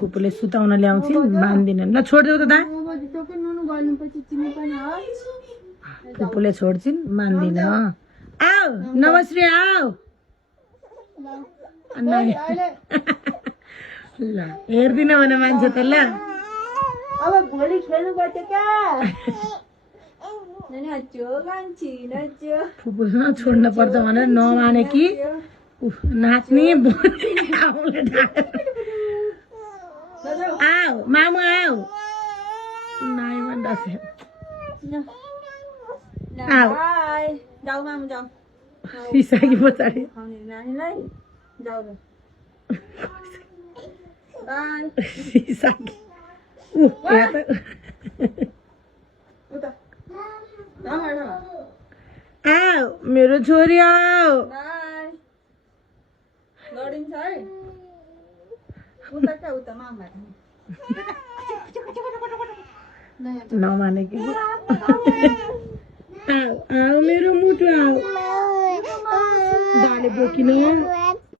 फुपूले सुताउन ल्याउँछिन् मान्दिनन् ल छोडिदेऊ त दा फुपूले छोड्छिन् मान्दिन आऊ नमश्री आऊ ल हेर्दिन भने मान्छे त ल अब भोलि खेल्नुपर्छ क्या फुपूसँग छोड्न पर्छ भनेर नमाने कि नाच्ने आऊ मामु आऊ नाइ आऊ जाऊ मामु जाऊ रिसाकी पछाडि जाऊ रिसाकी आऊ मेरो छोरी आऊ लडिन्छ है उता क्या उता मामा नमाने कि आऊ आऊ मेरो मुटु आऊ दाले बोकिनु